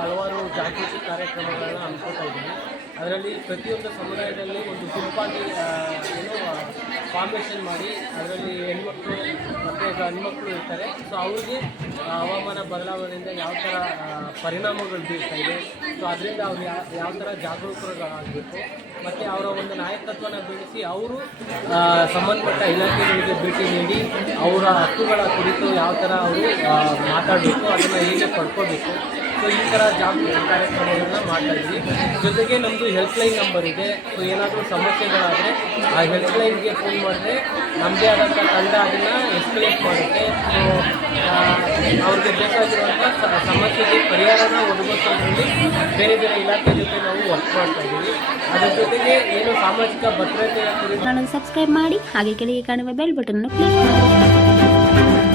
ಹಲವಾರು ಜಾಗೃತಿ ಕಾರ್ಯಕ್ರಮಗಳನ್ನ ಹಮ್ಮಿಕೊಳ್ತಾ ಇದ್ದೀವಿ. ಅದರಲ್ಲಿ ಪ್ರತಿಯೊಂದು ಸಮುದಾಯದಲ್ಲಿ ಒಂದು ಗುಂಪಾಗಿ ಫಾರ್ಮೇಷನ್ ಮಾಡಿ ಅದರಲ್ಲಿ ಹೆಣ್ಮಕ್ಳು ಮತ್ತು ಗಂಡ್ಮಕ್ಳು ಇರ್ತಾರೆ. ಸೊ ಅವ್ರಿಗೆ ಹವಾಮಾನ ಬದಲಾವಣೆಯಿಂದ ಯಾವ ಥರ ಪರಿಣಾಮಗಳು ಬೀರ್ತಾ ಇದೆ, ಸೊ ಅದರಿಂದ ಅವ್ರು ಯಾವ ಥರ ಜಾಗರೂಕರಾಗಬೇಕು ಮತ್ತು ಅವರ ಒಂದು ನಾಯಕತ್ವನ ಬೆಳೆಸಿ ಅವರು ಸಂಬಂಧಪಟ್ಟ ಇಲಾಖೆಗಳಿಗೆ ಭೇಟಿ ನೀಡಿ ಅವರ ಹಕ್ಕುಗಳ ಕುರಿತು ಯಾವ ಥರ ಅವರು ಮಾತಾಡಬೇಕು, ಅದನ್ನು ಹೇಗೆ ಪಡ್ಕೋಬೇಕು. ಸೊ ಈ ಥರ ಜಾಗೃತಿ ಕಾರ್ಯಕ್ರಮಗಳನ್ನ ಮಾಡ್ತಾ ಇದ್ವಿ. ಜೊತೆಗೆ ನಮ್ಮದು ಹೆಲ್ಪ್ಲೈನ್ ನಂಬರ್ ಇದೆ. ಸೊ ಏನಾದರೂ ಸಮಸ್ಯೆಗಳಾದರೆ ಆ ಹೆಲ್ಪ್ಲೈನ್ಗೆ ಫೋನ್ ಮಾಡಿದ್ರೆ ನಮ್ಮದೇ ಆದಂಥ ತಂಡ ಅದನ್ನು ಎಸ್ಕಲೇಟ್ ಮಾಡುತ್ತೆ. ಸೊ ಅವ್ರಿಗೆ ಬೇಕಾಗಿರುವಂಥ ಸಮಸ್ಯೆಗೆ ಪರಿಹಾರನ ಒದಗಿಸೋದ್ರಲ್ಲಿ ಬೇರೆ ಬೇರೆ ಇಲಾಖೆ ಜೊತೆ ನಾವು ವರ್ಕ್ ಮಾಡ್ತಾ ಇದ್ದೀವಿ. ಅದರ ಜೊತೆಗೆ ಏನು ಸಾಮಾಜಿಕ ಭದ್ರತೆಯ ಕುರಿತು ಸಬ್ಸ್ಕ್ರೈಬ್ ಮಾಡಿ, ಹಾಗೆ ಕೆಳಗೆ ಕಾಣುವ ಬೆಲ್ ಬಟನ್ ಕ್ಲಿಕ್ ಮಾಡಿ.